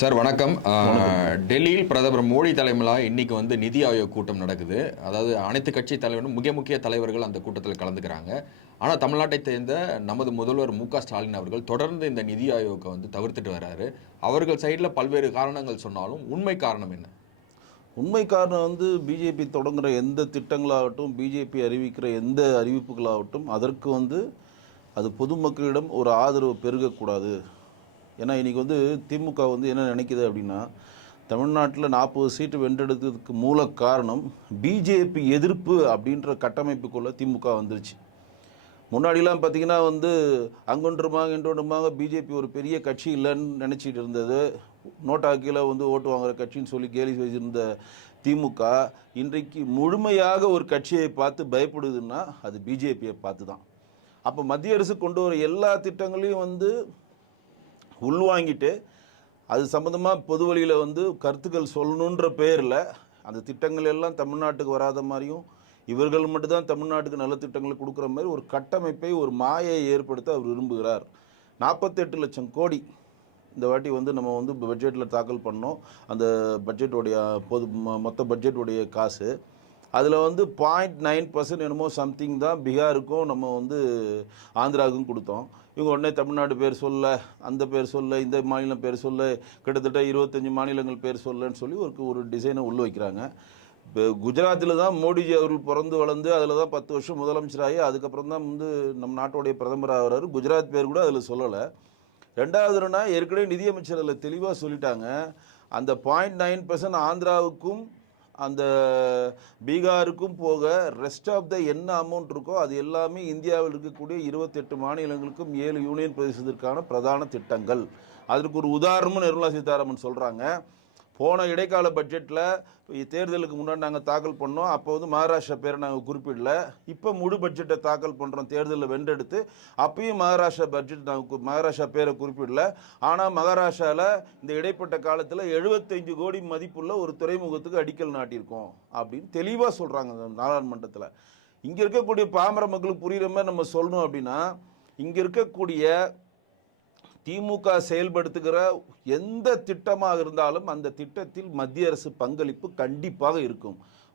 Sir வணக்கம். டெல்லியில் பிரதமர் மோடி தலைமையில் இன்னைக்கு நிதி ஆயோக் கூட்டம் நடக்குது. அதாவது அனைத்து கட்சி தலைவரும் முக்கிய தலைவர்கள் அந்த கூட்டத்தில் கலந்துக்கிறாங்க. ஆனால் தமிழ்நாட்டை சேர்ந்த நமது முதல்வர் மு.க.ஸ்டாலின் அவர்கள் தொடர்ந்து இந்த நிதி ஆயோக்கை தவிர்த்துட்டு வர்றாரு. அவர்கள் சைடில் பல்வேறு காரணங்கள் சொன்னாலும் உண்மை காரணம் என்ன? உண்மை காரணம் பிஜேபி தொடங்குகிற எந்த திட்டங்களாகட்டும், பிஜேபி அறிவிக்கிற எந்த அறிவிப்புகளாகட்டும், அதற்கு அது பொதுமக்களிடம் ஒரு ஆதரவு பெருகக்கூடாது. ஏன்னா இன்றைக்கி திமுக என்ன நினைக்குது அப்படின்னா, தமிழ்நாட்டில் 40 சீட்டு வென்றெடுத்ததுக்கு மூல காரணம் பிஜேபி எதிர்ப்பு அப்படின்ற கட்டமைப்புக்குள்ளே திமுக வந்துருச்சு. முன்னாடிலாம் பார்த்திங்கன்னா அங்கொன்றுமாங்க இன்றொன்றுமாங்க பிஜேபி ஒரு பெரிய கட்சி இல்லைன்னு நினச்சிட்டு இருந்தது. நோட்டாக்கியில் ஓட்டு வாங்குகிற கட்சின்னு சொல்லி கேலி வச்சிருந்த திமுக இன்றைக்கு முழுமையாக ஒரு கட்சியை பார்த்து பயப்படுதுன்னா அது பிஜேபியை பார்த்து தான். அப்போ மத்திய அரசு கொண்டு வர எல்லா திட்டங்களையும் உள்வாங்கிட்டு அது சம்மந்தமாக பொது வழியில் கருத்துக்கள் சொல்லணுன்ற பேரில் அந்த திட்டங்கள் எல்லாம் தமிழ்நாட்டுக்கு வராத மாதிரியும், இவர்கள் மட்டும்தான் தமிழ்நாட்டுக்கு நல்ல திட்டங்களை கொடுக்குற மாதிரி ஒரு கட்டமைப்பை, ஒரு மாயை ஏற்படுத்த அவர் விரும்புகிறார். 48 லட்சம் கோடி இந்த வாட்டி நம்ம பட்ஜெட்டில் தாக்கல் பண்ணோம். அந்த பட்ஜெட்டுடைய மொத்த பட்ஜெட்டுடைய காசு அதில் 0.9% என்னமோ சம்திங் தான் பீகாருக்கும் நம்ம ஆந்திராவுக்கும் கொடுத்தோம். இவங்க உடனே தமிழ்நாடு பேர் சொல்ல, அந்த பேர் சொல்ல, இந்த மாநிலம் பேர் சொல்ல, கிட்டத்தட்ட 25 மாநிலங்கள் பேர் சொல்லன்னு சொல்லி ஒரு டிசைனை உள்ள வைக்கிறாங்க. இப்போ குஜராத்தில் தான் மோடிஜி அவர்கள் பிறந்து வளர்ந்து அதில் தான் 10 வருஷம் முதலமைச்சராகி அதுக்கப்புறம் தான் நம்ம நாட்டுடைய பிரதமர் ஆகிறாரு. குஜராத் பேர் கூட அதில் சொல்லலை. ரெண்டாவதுனா ஏற்கனவே நிதியமைச்சர் அதில் தெளிவாக சொல்லிட்டாங்க, அந்த 0.9% ஆந்திராவுக்கும் அந்த பீகாருக்கும் போக ரெஸ்ட் ஆஃப் த என்ன அமௌண்ட் இருக்கோ அது எல்லாமே இந்தியாவில் இருக்கக்கூடிய 28 மாநிலங்களுக்கும் 7 யூனியன் பிரதேசத்திற்கான பிரதான திட்டங்கள். அதற்கு ஒரு உதாரணமும் நிர்மலா சீதாராமன் சொல்கிறாங்க. போன இடைக்கால பட்ஜெட்டில் தேர்தலுக்கு முன்னாடி நாங்கள் தாக்கல் பண்ணோம். அப்போ மகாராஷ்டிரா பேரை நாங்கள் குறிப்பிடல. இப்போ முழு பட்ஜெட்டை தாக்கல் பண்ணுறோம் தேர்தலில் வென்றெடுத்து. அப்பயும் மகாராஷ்டிரா பேரை குறிப்பிடல. ஆனால் மகாராஷ்டிராவில் இந்த இடைப்பட்ட காலத்தில் 75 கோடி மதிப்புள்ள ஒரு துறைமுகத்துக்கு அடிக்கல் நாட்டியிருக்கோம் அப்படின்னு தெளிவாக சொல்கிறாங்க நாடாளுமன்றத்தில். இங்கே இருக்கக்கூடிய பாமர மக்களுக்கு புரிகிற மாதிரி நம்ம சொல்லணும் அப்படின்னா, இங்கே இருக்கக்கூடிய திமுக செயல்படுத்துகிற எந்த திட்டமாக இருந்தாலும் அந்த திட்டத்தில் மத்திய அரசு பங்களிப்பு கண்டிப்பாக இருக்கும்.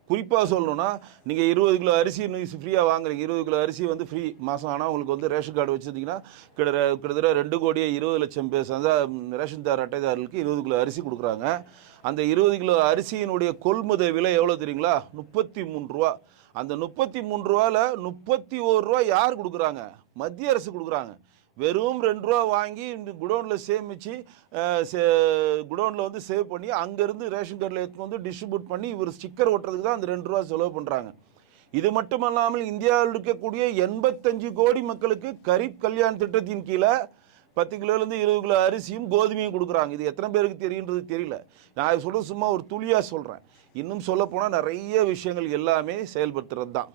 குறிப்பாக சொல்லணும்னா, நீங்கள் 20 கிலோ அரிசி ஃப்ரீயாக வாங்குறீங்க. 20 கிலோ அரிசி ஃப்ரீ மாதம். ஆனால் உங்களுக்கு ரேஷன் கார்டு வச்சுருந்தீங்கன்னா கிட்டத்தட்ட 2 கோடியே 20 லட்சம் பேர் ரேஷன் அட்டைதாரர்களுக்கு 20 கிலோ அரிசி கொடுக்குறாங்க. அந்த 20 கிலோ அரிசியினுடைய கொள்முதல் விலை எவ்வளோ தெரியுங்களா? 33 ரூபா. அந்த 33 ரூபாவில் 31 ரூபா யார் கொடுக்குறாங்க? மத்திய அரசு கொடுக்குறாங்க. வெறும் 2 ரூபா வாங்கி இந்த குடோனில் சேமித்து குடோனில் சேவ் பண்ணி அங்கேருந்து ரேஷன் கார்டில் எடுத்து டிஸ்ட்ரிபியூட் பண்ணி இவர் ஸ்டிக்கர் ஒட்டுறதுக்கு தான் அந்த 2 ரூபா செலவு பண்ணுறாங்க. இது மட்டுமல்லாமல் இந்தியாவில் இருக்கக்கூடிய 85 கோடி மக்களுக்கு கரீப் கல்யாண் திட்டத்தின் கீழே 10 கிலோலேருந்து 20 கிலோ அரிசியும் கோதுமையும் கொடுக்குறாங்க. இது எத்தனை பேருக்கு தெரியுன்றது தெரியல. நான் சொல்ல சும்மா ஒரு துளியாக சொல்கிறேன். இன்னும் சொல்லப்போனால் நிறைய விஷயங்கள் எல்லாமே செயல்படுத்துறது தான்.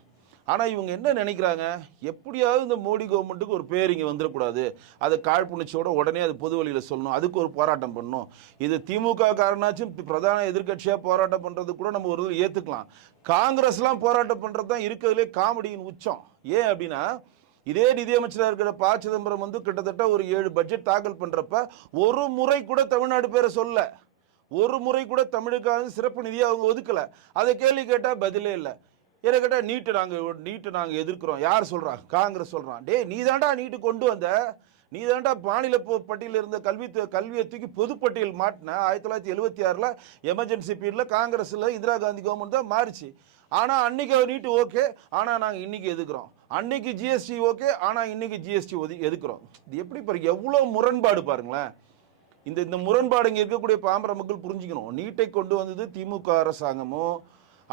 ஆனால் இவங்க என்ன நினைக்கிறாங்க, எப்படியாவது இந்த மோடி கவர்மெண்ட்டுக்கு ஒரு பேர் இங்கே வந்துடக்கூடாது, அதை காழ்ப்புணர்ச்சியோட உடனே அது பொது வழியில் சொல்லணும், அதுக்கு ஒரு போராட்டம் பண்ணணும். இது திமுக காரனாச்சும் பிரதான எதிர்கட்சியாக போராட்டம் பண்ணுறது கூட நம்ம ஒரு ஏற்றுக்கலாம். காங்கிரஸ்லாம் போராட்டம் பண்ணுறது தான் இருக்கிறதுலே காமெடியின் உச்சம். ஏன் அப்படின்னா, இதே நிதியமைச்சராக இருக்கிற ப. சிதம்பரம் கிட்டத்தட்ட ஒரு 7 பட்ஜெட் தாக்கல் பண்ணுறப்ப ஒரு முறை கூட தமிழ்நாடு பேரை சொல்ல, ஒரு முறை கூட தமிழுக்காக சிறப்பு நிதியை அவங்க ஒதுக்கலை. அதை கேள்வி கேட்டால் பதிலே இல்லை. என்ன கேட்டால் நீட்டு நாங்கள் எதிர்க்கிறோம். யார் சொல்கிறான்? காங்கிரஸ் சொல்கிறான். நீ தாண்டா நீட்டு கொண்டு வந்த, நீ தாண்டா மாநில பட்டியலில் இருந்த கல்வியை தூக்கி பொதுப்பட்டியல் மாட்டின. 1976 எமர்ஜென்சி பீரியடில் காங்கிரஸில் இந்திரா காந்தி கவர்மெண்ட் தான் மாறிச்சு. ஆனால் அன்னைக்கு நீட்டு ஓகே, ஆனால் நாங்கள் இன்னைக்கு எதுக்குறோம். அன்னைக்கு ஜிஎஸ்டி ஓகே, ஆனால் இன்னைக்கு ஜிஎஸ்டி எதுக்குறோம். இது எப்படி பாருங்க, எவ்வளோ முரண்பாடு பாருங்களேன். இந்த முரண்பாடு இங்கே இருக்கக்கூடிய பாமர மக்கள் புரிஞ்சுக்கணும். நீட்டை கொண்டு வந்தது திமுக அரசாங்கமும்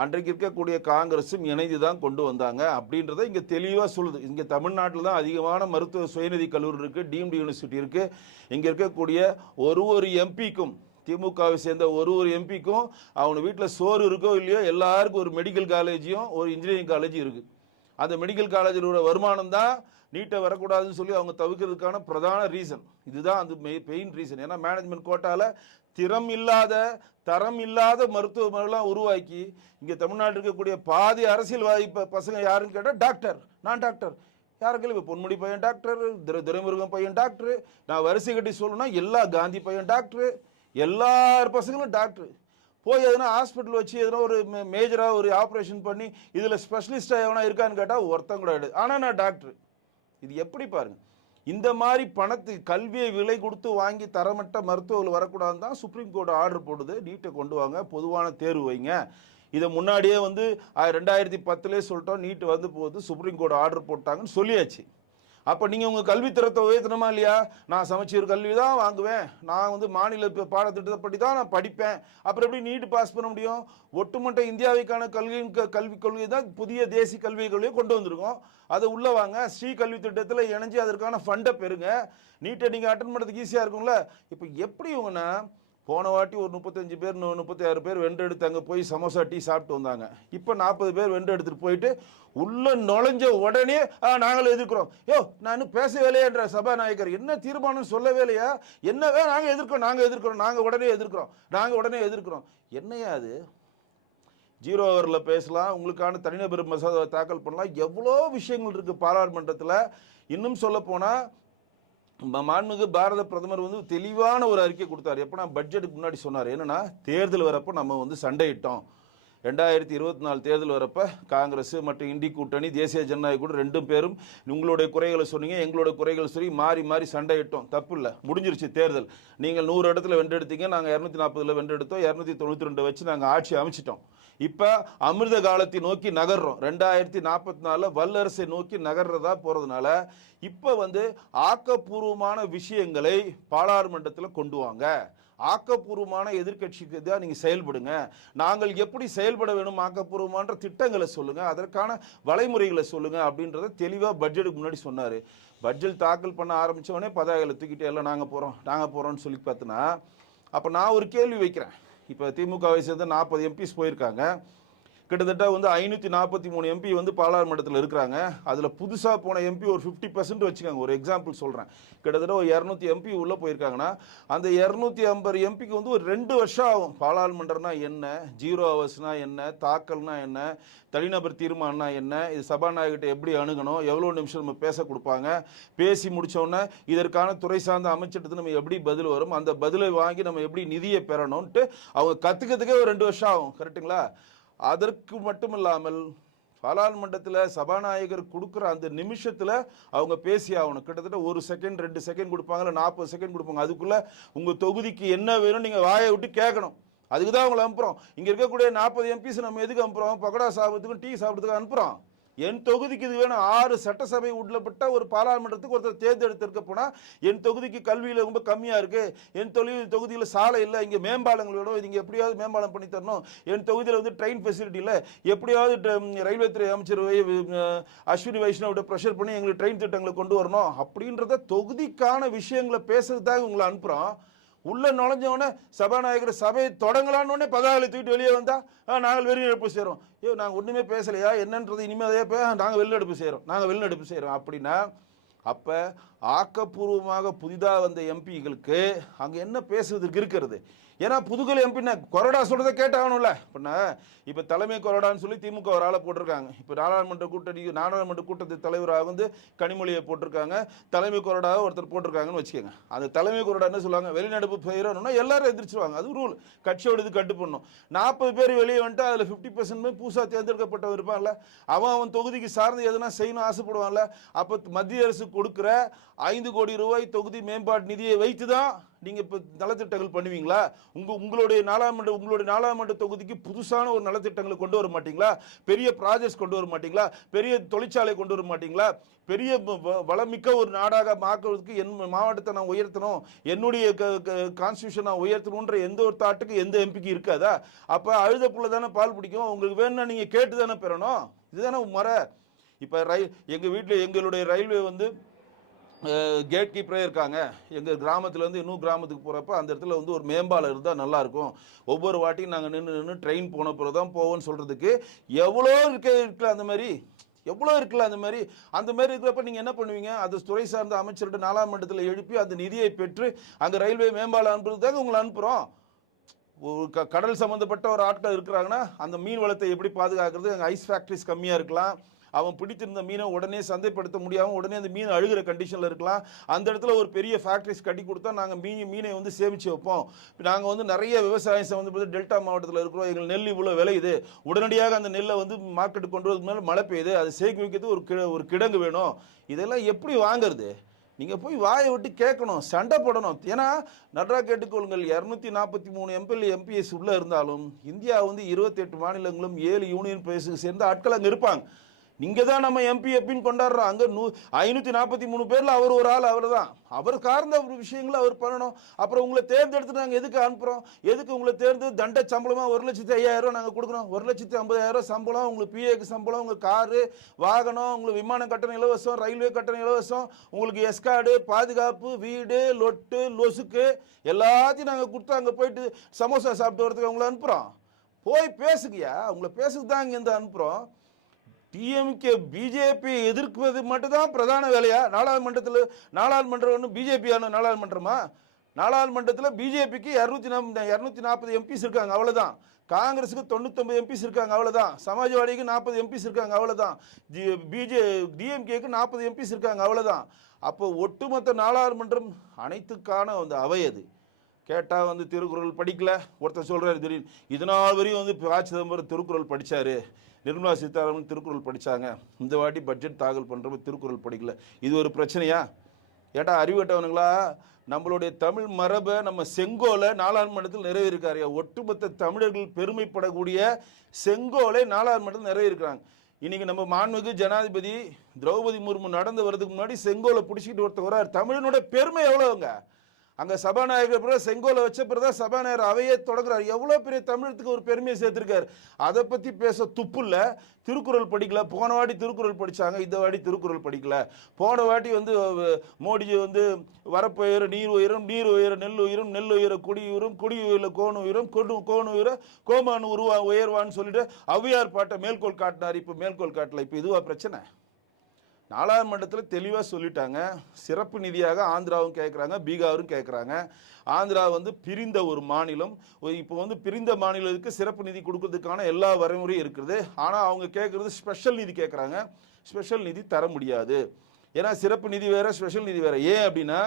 அன்றைக்கு இருக்கக்கூடிய காங்கிரஸும் இணைந்து தான் கொண்டு வந்தாங்க அப்படின்றத இங்கே தெளிவாக சொல்லுது. இங்கே தமிழ்நாட்டில் தான் அதிகமான மருத்துவ சுயநிதி கல்லூரி இருக்குது, டீம்டு யூனிவர்சிட்டி இருக்குது. இங்கே இருக்கக்கூடிய ஒரு எம்பிக்கும், திமுகவை சேர்ந்த ஒரு எம்பிக்கும் அவங்க வீட்டில் சோறு இருக்கோ இல்லையோ எல்லாருக்கும் ஒரு மெடிக்கல் காலேஜையும் ஒரு இன்ஜினியரிங் காலேஜும் இருக்குது. அந்த மெடிக்கல் காலேஜோட வருமானம் தான் நீட்டை வரக்கூடாதுன்னு சொல்லி அவங்க தவிர்க்கிறதுக்கான பிரதான ரீசன். இதுதான் அந்த மெயின் ரீசன். ஏன்னா மேனேஜ்மெண்ட் கோட்டாவில் தரம் இல்லாத மருத்துவமனைலாம் உருவாக்கி இங்கே தமிழ்நாட்டில் இருக்கக்கூடிய பாதி அரசியல்வாதி பசங்க யாருன்னு கேட்டால் டாக்டர், நான் டாக்டர், யாருக்கள் இப்போ பொன்முடி பையன் டாக்டர், துரைமுருகன் பையன் டாக்டர், நான் வரிசை கட்டி சொல்லணும்னா எல்லா காந்தி பையன் டாக்டர், எல்லார் பசங்களும் டாக்டர். போய் எதுனா ஹாஸ்பிட்டல் வச்சு எதுனா ஒரு மேஜராக ஒரு ஆப்ரேஷன் பண்ணி இதில் ஸ்பெஷலிஸ்டாக எவனா இருக்கான்னு கேட்டால் ஒருத்தன் கூட கிடையாது. ஆனால் நான் டாக்டர். இது எப்படி பாருங்க. இந்த மாதிரி கல்வியை விலை கொடுத்து வாங்கி தரமட்ட மருத்துவர்கள் வரக்கூடாதுன்னு தான் சுப்ரீம் கோர்ட் ஆர்டர் போடுது. நீட்டை கொண்டு வாங்க, பொதுவான தேர்வு வைங்க. இதை முன்னாடியே வந்து 2010 சொல்லிட்டோம். நீட் வந்து போகுது, சுப்ரீம் கோர்ட் ஆர்டர் போட்டாங்கன்னு சொல்லியாச்சு. அப்போ நீங்கள் உங்கள் கல்வித்தரத்தை உயர்த்தணுமா இல்லையா? நான் சமச்சீர் கல்வி தான் வாங்குவேன், நான் வந்து மாநில பாடத்திட்டத்தைப்படி தான் நான் படிப்பேன், அப்புறம் எப்படி நீட் பாஸ் பண்ண முடியும்? ஒட்டுமொத்த இந்தியாவுக்கான கல்விக் கொள்கை தான் புதிய தேசிய கல்விக் கொள்கையை கொண்டு வந்திருக்கோம். அதை உள்ளே வாங்க, ஸ்ரீ கல்வி திட்டத்தில் இணைஞ்சு அதற்கான ஃபண்டை பெறுங்க. நீட்டை நீங்கள் அட்டன் பண்ணுறதுக்கு ஈஸியாக இருக்கும்ல. இப்போ எப்படி இவங்கன்னா போன வாட்டி ஒரு 35 பேர் 36 பேர் வென்றெடுத்து அங்கே போய் சமோசா டீ சாப்பிட்டு வந்தாங்க. இப்போ 40 பேர் வென்றெடுத்துட்டு போயிட்டு உள்ள நுழைஞ்ச உடனே நாங்களும் எதிர்க்கிறோம். நான் இன்னும் பேசவே இல்லையன்ற சபாநாயகர் என்ன தீர்மானம் சொல்லவே இல்லையா? என்னவே நாங்கள் எதிர்க்கிறோம், நாங்கள் உடனே எதிர்க்கிறோம். என்னையா அது? 0 ஹவரில் பேசலாம், உங்களுக்கான தனிநபர் மசோதா தாக்கல் பண்ணலாம், எவ்வளோ விஷயங்கள் இருக்குது பாராளுமன்றத்தில். இன்னும் சொல்ல போனால் மாண்புமிகு பாரத பிரதமர் வந்து தெளிவான ஒரு அறிக்கை கொடுத்தார். எப்போ நான் பட்ஜெட்டுக்கு முன்னாடி சொன்னார், என்னன்னா தேர்தல் வரப்போ நம்ம வந்து சண்டையிட்டோம். 2024 தேர்தல் வரப்ப காங்கிரஸ் மற்றும் இண்டி கூட்டணி, தேசிய ஜனநாயக கூட்டணி 2 பேரும் உங்களுடைய குறைகளை சொன்னீங்க, எங்களுடைய குறைகளை சொல்லி மாறி மாறி சண்டையிட்டோம். தப்பு இல்லை, முடிஞ்சிருச்சு தேர்தல். நீங்கள் 100 இடத்துல வென்றெடுத்தீங்க, நாங்கள் 240 வென்றெடுத்தோம், 292 வச்சு நாங்கள் ஆட்சி அமைச்சிட்டோம். இப்போ அமிர்த காலத்தை நோக்கி நகர்றோம். 2044 வல்லரசை நோக்கி நகர்றதா போகிறதுனால இப்போ வந்து ஆக்கப்பூர்வமான விஷயங்களை பாராளுமன்றத்தில் கொண்டு வாங்க. ஆக்கப்பூர்வமான எதிர்கட்சிக்கு தான் நீங்கள் செயல்படுங்க. நாங்கள் எப்படி செயல்பட வேணும், ஆக்கப்பூர்வமான திட்டங்களை சொல்லுங்கள், அதற்கான வழிமுறைகளை சொல்லுங்கள் அப்படின்றத தெளிவாக பட்ஜெட்டுக்கு முன்னாடி சொன்னார். பட்ஜெட் தாக்கல் பண்ண ஆரம்பித்தவொடனே பதாகைகளை தூக்கிட்டு எல்லாம் நாங்கள் போகிறோம்னு சொல்லி பார்த்தோன்னா, அப்போ நான் ஒரு கேள்வி வைக்கிறேன். இப்போ திமுகவை சேர்ந்து 40 எம்பிஸ் போயிருக்காங்க. கிட்டத்தட்ட வந்து 543 எம்பி வந்து பாராளுமன்றத்தில் இருக்கிறாங்க. அதில் புதுசாக போன எம்பி ஒரு 50% வச்சுக்காங்க. ஒரு எக்ஸாம்பிள் சொல்கிறேன். கிட்டத்தட்ட ஒரு 200 எம்பி உள்ளே போயிருக்காங்கன்னா அந்த 250 எம்பிக்கு வந்து ஒரு 2 வருஷம் ஆகும். பாராளுமன்றம்னா என்ன, 0 ஹவர்ஸ்னா என்ன, தாக்கல்னா என்ன, தனிநபர் தீர்மானம்னா என்ன, இது சபாநாயகர்கிட்ட எப்படி அணுகணும், எவ்வளோ நிமிஷம் நம்ம பேச கொடுப்பாங்க, பேசி முடித்தோடனே இதற்கான துறை சார்ந்த அமைச்சர்கிட்ட நம்ம எப்படி பதில் வரும், அந்த பதிலை வாங்கி நம்ம எப்படி நிதியை பெறணும்ன்ட்டு அவங்க கற்றுக்கிறதுக்கே ஒரு 2 வருஷம் ஆகும். கரெக்டுங்களா? அதற்கு மட்டும் இல்லாமல் பாராளுமன்றத்தில் சபாநாயகர் கொடுக்குற அந்த நிமிஷத்தில் அவங்க பேசி ஆகணும். கிட்டத்தட்ட 1 செகண்ட் 2 செகண்ட் கொடுப்பாங்க, இல்லை 40 செகண்ட் கொடுப்பாங்க. அதுக்குள்ளே உங்கள் தொகுதிக்கு என்ன வேணும் நீங்கள் வாயை விட்டு கேட்கணும். அதுக்கு தான் அவங்களை அனுப்புகிறோம். இங்கே இருக்கக்கூடிய 40 எம்பிஸ் நம்ம எதுக்கு அனுப்புகிறோம்? பக்கோடா சாப்பிட்றதுக்கும் டீ சாப்பிட்றதுக்கு அனுப்புகிறோம். என் தொகுதிக்கு இது வேணும். 6 சட்டசபை உள்ளப்பட்ட ஒரு பாராளுமன்றத்துக்கு ஒருத்தர் தேர்ந்தெடுத்திருக்க போனால் என் தொகுதிக்கு கல்வியில் ரொம்ப கம்மியாக இருக்குது, என் தொகுதியில் சாலை இல்லை, இங்கே மேம்பாலங்கள் வேணும், இது இங்கே எப்படியாவது மேம்பாலம் பண்ணி தரணும், என் தொகுதியில் வந்து ட்ரெயின் ஃபெசிலிட்டி இல்லை, எப்படியாவது ரயில்வே துறை அமைச்சர் அஸ்வினி வைஷ்ணவோட ப்ரெஷர் பண்ணி எங்களுக்கு ட்ரெயின் திட்டங்களை கொண்டு வரணும் அப்படின்றத தொகுதிக்கான விஷயங்களை பேசுறதுக்காக உங்களை அனுப்புகிறோம். உள்ள நுழைஞ்சவொடனே சபாநாயகர் சபையை தொடங்கலான்னு பதாகளை தூக்கிட்டு வெளியே வந்தா நாங்கள் வெளிநடப்பு செய்கிறோம். நாங்கள் ஒன்றுமே பேசலையா என்னன்றது இனிமேல் நாங்கள் வெளிநடப்பு செய்கிறோம் அப்படின்னா, அப்போ ஆக்கப்பூர்வமாக புதிதாக வந்த எம்பிகளுக்கு அங்கே என்ன பேசுறதுக்கு இருக்கிறது? ஏன்னா புதுக்கல் எம்பின்னா கொறடா சொல்கிறத கேட்டாகணும்ல. இப்போ தலைமை கொறடான்னு சொல்லி திமுக ஒரு ஆளை போட்டிருக்காங்க. இப்போ நாடாளுமன்ற கூட்டத்தின் தலைவராக வந்து கனிமொழியை போட்டிருக்காங்க, தலைமை கொறடாக ஒருத்தர் போட்டிருக்காங்கன்னு வச்சுக்கோங்க. அந்த தலைமை கொறடா என்ன சொல்லுவாங்க, வெளிநடப்பு செய்கிறோம்னா எல்லாரும் எதிர்த்துருவாங்க. அது ரூல், கட்சியோட இது கட்டு பண்ணும். 40 பேர் வெளியே வந்துட்டு அதில் 50% புதுசாக தேர்ந்தெடுக்கப்பட்டவர் இருப்பான்ல, அவன் தொகுதிக்கு சார்ந்து எதுனா செய்யணும் ஆசைப்படுவான்ல. அப்போ மத்திய அரசு கொடுக்குற 5 கோடி ரூபாய் தொகுதி மேம்பாட்டு நிதியை வைத்து தான் நீங்கள் இப்போ நலத்திட்டங்கள் பண்ணுவீங்களா? உங்களுடைய நாடாளுமன்ற தொகுதிக்கு புதுசான ஒரு நலத்திட்டங்களை கொண்டு வர மாட்டீங்களா? பெரிய ப்ராஜெக்ட்ஸ் கொண்டு வர மாட்டீங்களா? பெரிய தொழிற்சாலை கொண்டு வர மாட்டீங்களா? பெரிய வளமிக்க ஒரு நாடாக மாற்றுவதற்கு என் மாவட்டத்தை நான் உயர்த்தணும், என்னுடைய கான்ஸ்டியூஷன் நான் உயர்த்தணுன்ற எந்த ஒரு தாட்டுக்கு எந்த எம்பிக்கு இருக்காதா? அப்போ அழுதப்புள்ள தானே பால் பிடிக்கும். உங்களுக்கு வேணும்னா நீங்கள் கேட்டு தானே பெறணும். இதுதானே முறை. இப்போ எங்கள் வீட்டில் எங்களுடைய ரயில்வே வந்து கேட் கீப்பரே இருக்காங்க. எங்கள் கிராமத்துலேருந்து இன்னும் கிராமத்துக்கு போகிறப்ப அந்த இடத்துல வந்து ஒரு மேம்பாலம் இருந்தால் நல்லாயிருக்கும். ஒவ்வொரு வாட்டியும் நாங்கள் நின்று ட்ரெயின் போன பிறகு தான் போவோம்னு சொல்கிறதுக்கு எவ்வளோ இருக்குல்ல அந்த மாதிரி, அந்த மாதிரி இருக்கிறப்ப நீங்கள் என்ன பண்ணுவீங்க? அது துறை சார்ந்த அமைச்சர்கிட்ட நாடாளுமன்றத்தில் எழுப்பி அந்த நிதியை பெற்று அங்கே ரயில்வே மேம்பாலம் அனுப்புறதுக்காக உங்களை அனுப்புகிறோம். ஒரு கடல் சம்மந்தப்பட்ட ஒரு ஆட்கள் இருக்கிறாங்கன்னா அந்த மீன் வளத்தை எப்படி பாதுகாக்கிறது, அங்கே ஐஸ் ஃபேக்ட்ரிஸ் கம்மியாக இருக்கலாம், அவன் பிடித்திருந்த மீனை உடனே சந்தைப்படுத்த முடியாமல் உடனே அந்த மீன் அழுகிற கண்டிஷனில் இருக்கலாம். அந்த இடத்துல ஒரு பெரிய ஃபேக்ட்ரிஸ் கட்டி கொடுத்தா நாங்கள் மீனை வந்து சேமித்து வைப்போம். நாங்கள் வந்து நிறைய விவசாயம் சம்மந்தப்பட்ட டெல்டா மாவட்டத்தில் இருக்கிறோம், எங்கள் நெல் இவ்வளோ விளையுது, உடனடியாக அந்த நெல்லை வந்து மார்க்கெட்டுக்கு கொண்டு வரதுக்கு மேலே மழை பெய்யுது, அதை சேர்க்கி வைக்கிறதுக்கு ஒரு கிடங்கு வேணும். இதெல்லாம் எப்படி வாங்குறது? நீங்கள் போய் வாயை விட்டு கேட்கணும், சண்டை போடணும். ஏன்னா நன்றா கேட்டுக்கொள்ளுங்கள், 243 எம்பிஎஸ் உள்ளே இருந்தாலும் இந்தியா வந்து 28 மாநிலங்களும் 7 யூனியன் பிரதேசத்துக்கு சேர்ந்த ஆட்கள் அங்கே இருப்பாங்க. நீங்க தான் நம்ம எம்பி எப்பின்னு கொண்டாடுறோம். அங்கே 543 பேரில் அவர் ஒரு ஆள், அவர் தான். அவர் சார்ந்த ஒரு விஷயங்களை அவர் பண்ணணும். அப்புறம் உங்களை தேர்ந்தெடுத்து நாங்கள் எதுக்கு அனுப்புகிறோம்? எதுக்கு உங்களை தேர்ந்தெடுத்து தண்ட சம்பளமாக 1,50,000 நாங்கள் கொடுக்குறோம்? 1,50,000 சம்பளம், உங்களுக்கு பிஏக்கு சம்பளம், உங்கள் காரு வாகனம், உங்களுக்கு விமான கட்டணம் இலவசம், ரயில்வே கட்டணம் இலவசம், உங்களுக்கு எஸ்கார்டு, பாதுகாப்பு, வீடு, லொட்டு லொசுக்கு எல்லாத்தையும் நாங்கள் கொடுத்து அங்கே போயிட்டு சமோசா சாப்பிட்டு வரதுக்கு உங்களை அனுப்புகிறோம். போய் பேசுங்கய்யா, உங்களை பேசுக்கு தான் இங்கேருந்து அனுப்புகிறோம். டிஎம்கே பிஜேபி எதிர்க்குவது மட்டும்தான் பிரதான வேலையா? நாடாளுமன்றம் ஒன்று பிஜேபியான நாடாளுமன்றமா? நாடாளுமன்றத்தில் பிஜேபிக்கு 240 எம்பிஸ் இருக்காங்க, அவ்வளோதான். காங்கிரஸுக்கு 99 எம்பிஸ் இருக்காங்க, அவ்வளோதான். சமாஜ்வாடிக்கு 40 எம்பிஸ் இருக்காங்க, அவ்வளோதான். டிஎம்கேக்கு 40 எம்பிஸ் இருக்காங்க, அவ்வளோதான். அப்போ ஒட்டுமொத்த நாடாளுமன்றம் அனைத்துக்கான அந்த அவை அது. கேட்டால் வந்து திருக்குறள் படிக்கல ஒருத்தர் சொல்கிறார் திடீர்னு. இதனால் வரையும் வந்து ப. சிதம்பரம் திருக்குறள் படித்தார், நிர்மலா சீதாராமன் திருக்குறள் படித்தாங்க, இந்த வாட்டி பட்ஜெட் தாக்கல் பண்ணுறப்ப திருக்குறள் படிக்கல. இது ஒரு பிரச்சனையா? ஏட்டா அறிவட்டவனுங்களா? நம்மளுடைய தமிழ் மரபை நம்ம செங்கோலை நாடாளுமன்றத்தில் நிறைவேறிருக்காரு. ஒட்டுமொத்த தமிழர்கள் பெருமைப்படக்கூடிய செங்கோலை நாடாளுமன்றத்தில் நிறைவேறிருக்கிறாங்க. இன்னைக்கு நம்ம மாண்புமிகு ஜனாதிபதி திரௌபதி முர்மு நடந்து வர்றதுக்கு முன்னாடி செங்கோலை பிடிச்சிக்கிட்டு ஒருத்தர் வர்றார். தமிழனுடைய பெருமை எவ்வளோங்க? அங்கே சபாநாயகர் பிறகு செங்கோலை வச்ச பிறகு சபாநாயகர் அவையே தொடங்குறாரு. எவ்வளோ பெரிய தமிழத்துக்கு ஒரு பெருமையை சேர்த்திருக்காரு. அதை பற்றி பேச துப்பு இல்லை. திருக்குறள் படிக்கல. போன வாட்டி திருக்குறள் படித்தாங்க, இந்த வாட்டி திருக்குறள் படிக்கல. போன வாட்டி வந்து மோடிஜி வந்து வரப்புயர நீர் உயரும், நீர் உயர நெல் உயரும், நெல் உயர குடி உயரும், குடி உயர கோணு உயரும், கோணு உயர கோமானு உயர்வான்னு சொல்லிட்டு ஔவையார் பாட்டை மேல்கோள் காட்டினார். இப்போ மேல்கோள் காட்டல. இப்போ இதுவா பிரச்சனை? நாடாளுமன்றத்தில் தெளிவாக சொல்லிட்டாங்க. சிறப்பு நிதியாக ஆந்திராவும் கேட்குறாங்க, பீகாரும் கேட்குறாங்க. ஆந்திரா வந்து பிரிந்த ஒரு மாநிலம். இப்போ வந்து பிரிந்த மாநிலத்துக்கு சிறப்பு நிதி கொடுக்கறதுக்கான எல்லா வரைமுறையும் இருக்குது. ஆனால் அவங்க கேட்குறது ஸ்பெஷல் நிதி கேட்குறாங்க. ஸ்பெஷல் நிதி தர முடியாது. ஏன்னா சிறப்பு நிதி வேறு, ஸ்பெஷல் நிதி வேறு. ஏன் அப்படின்னா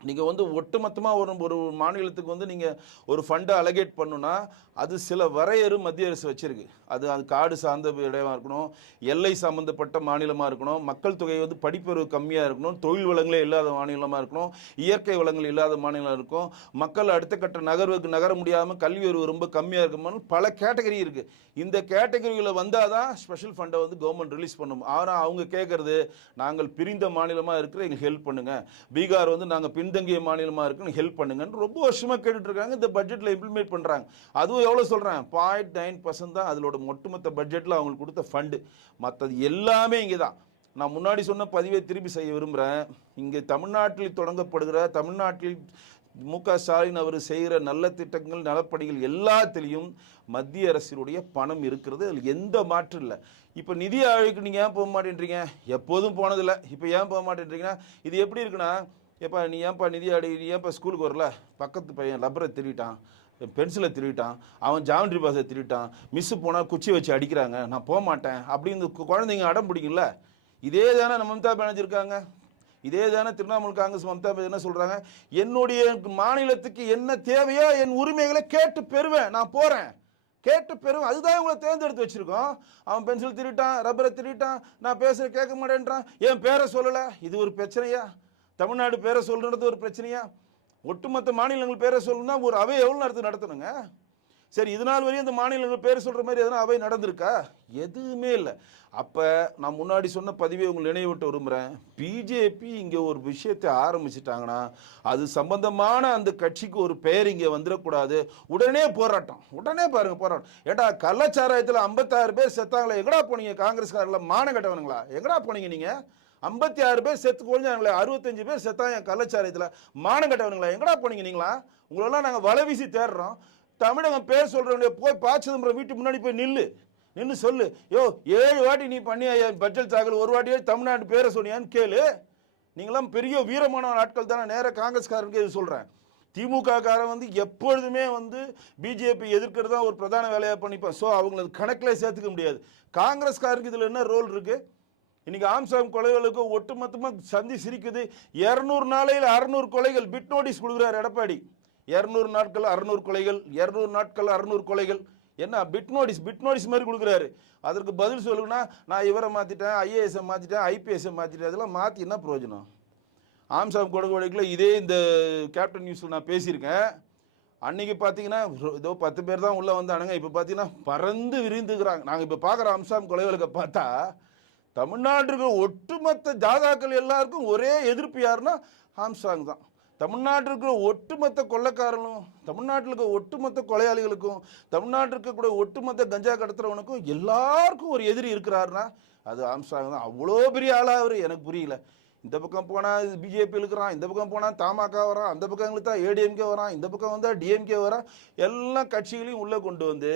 நீங்கள் வந்து ஒட்டுமொத்தமாக ஒரு மாநிலத்துக்கு வந்து நீங்கள் ஒரு ஃபண்டை அலகேட் பண்ணுன்னா அது சில வரையறு மத்திய அரசு வச்சுருக்கு. அது காடு சார்ந்த இடமா இருக்கணும், எல்லை சம்மந்தப்பட்ட மாநிலமாக இருக்கணும், மக்கள் தொகை வந்து படிப்பறிவு கம்மியாக இருக்கணும், தொழில் வளங்களே இல்லாத மாநிலமாக இருக்கணும், இயற்கை வளங்கள் இல்லாத மாநிலம் இருக்கும், மக்கள் அடுத்த கட்ட நகர்வுக்கு நகர முடியாமல் கல்வி அறிவு ரொம்ப கம்மியாக இருக்குமான்னு பல கேட்டகரி இருக்குது. இந்த கேட்டகரியில் வந்தால் தான் ஸ்பெஷல் ஃபண்டை வந்து கவர்மெண்ட் ரிலீஸ் பண்ணும். ஆனால் அவங்க கேட்குறது, நாங்கள் பிரிந்த மாநிலமாக இருக்கிற எங்களுக்கு ஹெல்ப் பண்ணுங்கள், பீகார் வந்து நாங்கள் பின்தங்கிய மாநிலமாக இருக்குன்னு ஹெல்ப் பண்ணுங்கன்னு ரொம்ப வருஷமாக கேட்டுட்டு இருக்காங்க. இந்த பட்ஜெட்டில் இம்ப்ளிமெண்ட் பண்ணுறாங்க. அதுவும் எவ்வளோ சொல்கிறேன், 0.9% தான் அதோட ஒட்டுமொத்த பட்ஜெட்டில் அவங்களுக்கு கொடுத்த ஃபண்டு. மற்றது எல்லாமே இங்கே தான். நான் முன்னாடி சொன்ன பதிவை திருப்பி செய்ய விரும்புகிறேன். இங்கே தமிழ்நாட்டில் தொடங்கப்படுகிற, தமிழ்நாட்டில் மு.க. ஸ்டாலின் அவர் செய்கிற நல்ல திட்டங்கள், நலப்பணிகள் எல்லாத்திலையும் மத்திய அரசினுடைய பணம் இருக்கிறது. அதில் எந்த மாற்றம் இல்லை. இப்போ நிதி ஆயோக்கு நீங்கள் ஏன் போக மாட்டேன்றீங்க? எப்போதும் போனதில்லை, இப்போ ஏன் போக மாட்டேன்றீங்கன்னா இது எப்படி இருக்குன்னா, எப்பா நீ ஏன்ப்பா நிதி ஆடி, நீ ஏன்ப்பா ஸ்கூலுக்கு வரல? பக்கத்து பையன் லப்பரை திருட்டான், பென்சிலை திருட்டான், அவன் ஜாமெட்ரி பாக்ஸை திருட்டான், மிஸ்ஸு போனால் குச்சி வச்சு அடிக்கிறாங்க, நான் போக மாட்டேன் அப்படின்னு குழந்தைங்க அடம் பிடிக்கும்ல. இதே தானே நம்ம மம்தா பானர்ஜி இருக்காங்க, இதே தானே திரிணாமுல் காங்கிரஸ் மம்தா பானர்ஜி என்ன சொல்கிறாங்க, என்னுடைய மாநிலத்துக்கு என்ன தேவையோ என் உரிமைகளை கேட்டு பெறுவேன், நான் போகிறேன், கேட்டு பெறுவேன். அதுதான் இவங்களை தேர்ந்தெடுத்து வச்சுருக்கோம். அவன் பென்சில் திருட்டான், ரப்பரை திருட்டான், நான் பேசுகிற கேட்க மாட்டேன்றான், என் பேரை சொல்லலை. இது ஒரு பிரச்சனையா? தமிழ்நாடு பேரை சொல்கிறது ஒரு பிரச்சனையா? ஒட்டுமொத்த மாநிலங்கள் பேரை சொல்லணும்னா ஒரு அவை எவ்வளோ நேரத்துக்கு நடத்தணுங்க? சரி, இதனால் வரையும் இந்த மாநிலங்கள் பேர் சொல்கிற மாதிரி எதனா அவை நடந்திருக்கா? எதுவுமே இல்லை. அப்போ நான் முன்னாடி சொன்ன பதிவை உங்களை நினைவிட்டு விரும்புகிறேன். பிஜேபி இங்கே ஒரு விஷயத்தை ஆரம்பிச்சிட்டாங்கன்னா அது சம்பந்தமான அந்த கட்சிக்கு ஒரு பெயர் இங்கே வந்துடக்கூடாது. உடனே போராட்டம், உடனே பாருங்கள் போராட்டம். ஏட்டா கள்ளச்சாராயத்தில் 56 பேர் செத்தாங்களே, எங்கடா போனீங்க? காங்கிரஸ்காரில் மான கட்டவனுங்களா, எங்கடா போனீங்க நீங்கள்? 56 பேர் செத்து கொழிஞ்சாங்களே, 65 பேர் செத்தாங்க கள்ளச்சாராயத்தில், மானம் கட்டவனுங்களா, எங்கடா போனீங்க நீங்களா? உங்களெல்லாம் நாங்கள் வலை வீசி தேடுறோம். தமிழகம் பேர் சொல்கிறவங்க போய் ப. சிதம்பரம் வீட்டு முன்னாடி போய் நின்று சொல்லு, யோ 7 வாட்டி நீ பண்ணி பட்ஜெட் தாக்கல், ஒரு வாட்டியே தமிழ்நாட்டு பேரை சொன்னியான்னு கேளு. நீங்களாம் பெரிய வீரமான ஆட்கள் தானே. நேராக காங்கிரஸ்காரனுக்கு இது சொல்கிறேன். திமுக காரன் வந்து எப்பொழுதுமே வந்து பிஜேபி எதிர்க்கிறது தான் ஒரு பிரதான வேலையாக பண்ணிப்பான். ஸோ அவங்கள கணக்கில் சேர்த்துக்க முடியாது. காங்கிரஸ்காரருக்கு இதில் என்ன ரோல் இருக்குது? இன்னைக்கு ஆம்சாங் கொலைகளுக்கு ஒட்டுமொத்தமாக சந்தி சிரிக்குது. 200 நாளையில் 600 கொலைகள் பிட் நோட்டீஸ் கொடுக்குறாரு எடப்பாடி. 200 நாட்கள் 600 கொலைகள், 200 நாட்கள் 600 கொலைகள். என்ன பிட் நோட்டீஸ் மாதிரி கொடுக்குறாரு. அதற்கு பதில் சொல்லுங்கன்னா, நான் இவரை மாற்றிட்டேன், ஐஏஎஸை மாற்றிட்டேன், ஐபிஎஸ்ஸை மாற்றிட்டேன். அதெல்லாம் மாற்றி என்ன பிரயோஜனம்? ஆம்சாங் கொடுக்கொலைக்குள்ள இதே இந்த கேப்டன் நியூஸில் நான் பேசியிருக்கேன். அன்றைக்கி பார்த்தீங்கன்னா ஏதோ 10 பேர் தான் உள்ளே வந்தானுங்க. இப்போ பார்த்தீங்கன்னா பறந்து விரிந்துக்கிறாங்க. நாங்கள் இப்போ பார்க்குற ஆம்சாங் கொலைகளுக்கு பார்த்தா தமிழ்நாட்டுக்கு ஒட்டுமொத்த ஜாதாக்கள் எல்லாருக்கும் ஒரே எதிர்ப்பு யாருன்னா ஆம்சாங் தான். தமிழ்நாட்டில் இருக்கிற ஒட்டுமொத்த கொள்ளைக்காரர்களும், தமிழ்நாட்டில் இருக்கிற ஒட்டுமொத்த கொலையாளிகளுக்கும், தமிழ்நாட்டில் இருக்கக்கூடிய ஒட்டுமொத்த கஞ்சா கடத்துறவனுக்கும் எல்லாருக்கும் ஒரு எதிரி இருக்கிறாருன்னா அது ஆம்சாங் தான். அவ்வளோ பெரிய ஆளாக அவர் எனக்கு புரியல. இந்த பக்கம் போனால் பிஜேபி இருக்கிறான், இந்த பக்கம் போனால் தமாக வரான், அந்த பக்கம் எங்களுக்கு தான் ஏடிஎம்கே வரான், இந்த பக்கம் வந்தால் டிஎம்கே வரான். எல்லா கட்சிகளையும் உள்ளே கொண்டு வந்து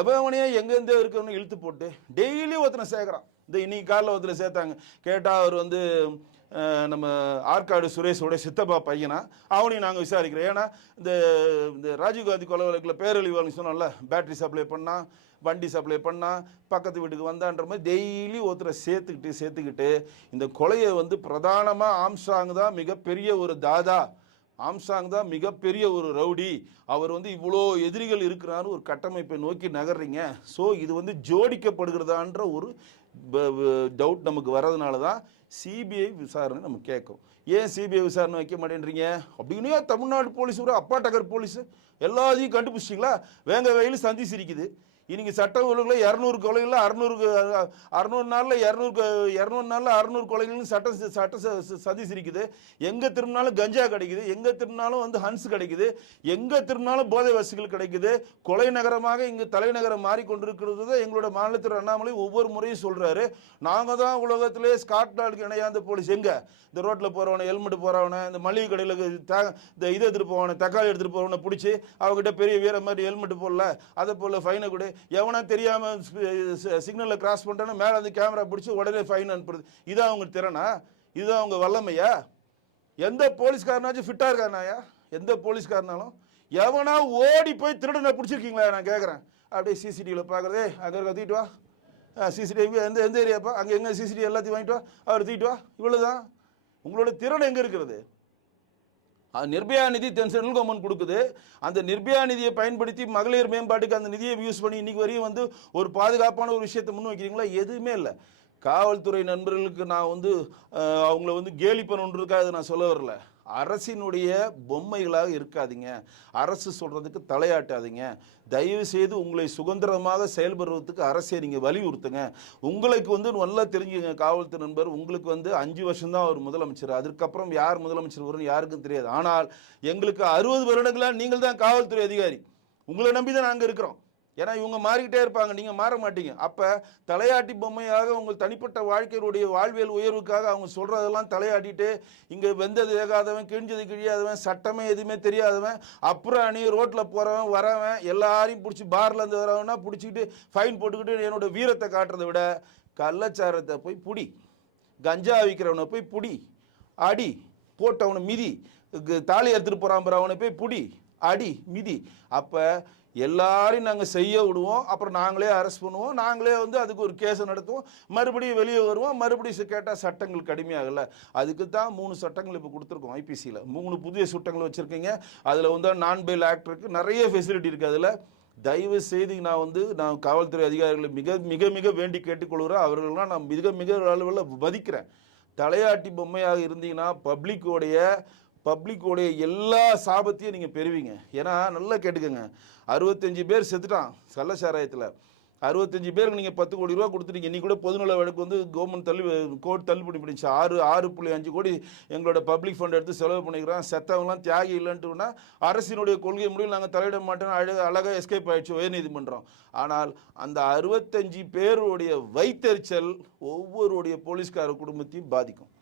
எவனையே எங்கேருந்தே இருக்கவனு இழுத்து போட்டு டெய்லி ஒருத்தனை சேர்க்குறான். இந்த இன்னைக்கு காலையில் ஒருத்தரை சேர்த்தாங்க. கேட்டால் அவர் வந்து நம்ம ஆற்காடு சுரேஷோட சித்தப்பா பையனா, அவனையும் நாங்கள் விசாரிக்கிறோம். ஏன்னா இந்த ராஜீவ்காந்தி கொலை வழக்கில் பேரழிவாளி சொன்னோம்ல, பேட்டரி சப்ளை பண்ணால், வண்டி சப்ளை பண்ணால், பக்கத்து வீட்டுக்கு வந்தான்ற மாதிரி டெய்லி ஒருத்தரை சேர்த்துக்கிட்டு இந்த கொலையை வந்து பிரதானமாக ஆம்சாங் தான் மிகப்பெரிய ஒரு தாதா, ஆம்சாங் தான் மிகப்பெரிய ஒரு ரவுடி, அவர் வந்து இவ்வளோ எதிரிகள் இருக்கிறான்னு ஒரு கட்டமைப்பை நோக்கி நகர்றீங்க. ஸோ இது வந்து ஜோடிக்கப்படுகிறதான்ற ஒரு டவுட் நமக்கு வர்றதுனால தான் சிபிஐ விசாரணை நம்ம கேட்கும். ஏன் சிபிஐ விசாரணை வைக்க மாட்டேன்றீங்க அப்படின்னே தமிழ்நாடு போலீஸ் ஒரு அப்பாட்டகர் போலீஸ் எல்லாத்தையும் கண்டுபிடிச்சிங்களா? வேங்க வயலில் சந்தி சிரிக்குது. இன்னைக்கு சட்ட ஒழுங்கில் 200 கொலைகளில் 600 நாளில் 200 கொலைகள்னு சட்ட சதி சிரிக்குது. எங்கே திரும்பினாலும் கஞ்சா கிடைக்குது, எங்கே திரும்பினாலும் வந்து ஹன்ஸ் கிடைக்குது, எங்கே திரும்பினாலும் போதை வசதிகள் கிடைக்குது. கொலை நகரமாக இங்கு தலைநகரம் மாறிக்கொண்டிருக்கிறது தான் எங்களோட மாநிலத்தில் அண்ணாமலை ஒவ்வொரு முறையும் சொல்கிறாரு. நாங்கள் தான் உலகத்திலே ஸ்காட்லாண்டுக்கு இணையாந்த போலீஸ். எங்கே இந்த ரோட்டில் போகிறவனை, ஹெல்மெட் போகிறவனை, இந்த மளிகை கடையில் இந்த இதை எடுத்துகிட்டு போவானே, தக்காளி எடுத்துகிட்டு போகிறவனை பிடிச்சி அவங்ககிட்ட பெரிய வீர மாதிரி ஹெல்மெட் போடல, அதை போல் ஃபைனை கொடு, எவனா தெரியாமல் சிக்னலில் கிராஸ் பண்ணுறேன்னு மேலே அந்த கேமரா பிடிச்சி உடனே ஃபைன் அனுப்புறது. இதான் அவங்க திறனா? இதுதான் அவங்க வல்லமையா? எந்த போலீஸ்காரனாச்சும் ஃபிட்டாக இருக்காருனாயா? எந்த போலீஸ்காரனாலும் எவனா ஓடி போய் திருடனை பிடிச்சிருக்கீங்களா நான் கேட்குறேன். அப்படியே சிசிடிவியில் பார்க்குறதே, அங்கே இருக்க தூக்கிட்டு வா, சிசிடிவி எந்த ஏரியாப்பா, அங்கே எங்கே சிசிடிவி எல்லாத்தையும் வாங்கிட்டு வா, அவர் தூக்கிட்டு வா. இவ்வளோதான். உங்களோட திறன் எங்கே இருக்கிறது? நிர்பயா நிதி சென்ட்ரல் கவர்மெண்ட் கொடுக்குது. அந்த நிர்பயா நிதியை பயன்படுத்தி மகளிர் மேம்பாட்டுக்கு அந்த நிதியை யூஸ் பண்ணி இன்னைக்கு வரையும் வந்து ஒரு பாதுகாப்பான ஒரு விஷயத்தை முன் வைக்கிறீங்களா? எதுவுமே இல்லை. காவல்துறை நண்பர்களுக்கு நான் வந்து அவங்கள வந்து கேலி பண்ணணுன்றதுக்காக நான் சொல்ல வரல. அரசினுடைய பொம்மைகளாக இருக்காதீங்க, அரசு சொல்கிறதுக்கு தலையாட்டாதீங்க. தயவு செய்து உங்களை சுதந்திரமாக செயல்படுறதுக்கு அரசை நீங்கள் வலியுறுத்துங்க. உங்களுக்கு வந்து நல்லா தெரிஞ்சுங்க காவல்துறை நண்பர், உங்களுக்கு வந்து 5 வருஷம்தான் அவர் முதலமைச்சர். அதுக்கப்புறம் யார் முதலமைச்சர் வரும்னு யாருக்கும் தெரியாது. ஆனால் எங்களுக்கு 60 வருடங்களாக நீங்கள் தான் காவல்துறை அதிகாரி. உங்களை நம்பி தான் நாங்கள் இருக்கிறோம். ஏன்னா இவங்க மாறிக்கிட்டே இருப்பாங்க, நீங்கள் மாற மாட்டீங்க. அப்போ தலையாட்டி பொம்மையாக உங்கள் தனிப்பட்ட வாழ்க்கையினுடைய வாழ்வியல் உயர்வுக்காக அவங்க சொல்கிறதெல்லாம் தலையாட்டிட்டு இங்கே வெந்தது வேகாதவன், கிழிஞ்சது கிழியாதவன், சட்டமே எதுவுமே தெரியாதவன், அப்புறம் அணி ரோட்டில் போகிறவன் வரவன் எல்லாரையும் பிடிச்சி பார்லேருந்து வரவனா பிடிச்சிக்கிட்டு ஃபைன் போட்டுக்கிட்டு என்னோட வீரத்தை காட்டுறதை விட கள்ளச்சாரத்தை போய் புடி, கஞ்சா விற்கிறவனை போய் புடி, அடி, போட்டவனை மிதி, தாலி எடுத்துகிட்டு போகிறான் அவனை போய் புடி, அடி, மிதி. அப்போ எல்லாரையும் நாங்கள் செய்ய விடுவோம், அப்புறம் நாங்களே அரெஸ்ட் பண்ணுவோம், நாங்களே வந்து அதுக்கு ஒரு கேஸை நடத்துவோம், மறுபடியும் வெளியே வருவோம், மறுபடியும் கேட்டால் சட்டங்கள் கடுமையாகலை. அதுக்கு தான் 3 சட்டங்கள் இப்போ கொடுத்துருக்கோம். ஐபிசியில் 3 புதிய சட்டங்கள் வச்சுருக்கீங்க. அதில் வந்து நான் பெயில் ஆக்ட் இருக்குது, நிறைய ஃபெசிலிட்டி இருக்குது. அதில் தயவு செய்து நான் காவல்துறை அதிகாரிகளை மிக மிக மிக வேண்டி கேட்டுக்கொள்கிறேன். அவர்கள்லாம் நான் மிக மிக அளவில் மதிக்கிறேன். தலையாட்டி பொம்மையாக இருந்தீங்கன்னா பப்ளிக்கோடைய எல்லா சாபத்தையும் நீங்கள் பெறுவீங்க. ஏன்னா நல்லா கேட்டுக்கோங்க, 65 பேர் செத்துட்டான் கள்ளச்சாராயத்தில். 65 பேருக்கு நீங்கள் 10 கோடி ரூபா கொடுத்துட்டீங்க. இன்னைக்கு கூட பொதுநல வழக்கு வந்து கவர்மெண்ட் கோர்ட் தள்ளுபடி பண்ணிச்சு. 6.5 கோடி எங்களோட பப்ளிக் ஃபண்ட் எடுத்து செலவு பண்ணிக்கிறோம். செத்தவங்களாம் தியாகி இல்லைன்ட்டுனா அரசினுடைய கொள்கை முடிவில் நாங்கள் தலையிட மாட்டோம், அழகாக எஸ்கேப் ஆகிடுச்சு உயர்நீதிமன்றம். ஆனால் அந்த 65 பேருடைய வைத்தறிச்சல் ஒவ்வொருடைய போலீஸ்கார குடும்பத்தையும் பாதிக்கும்.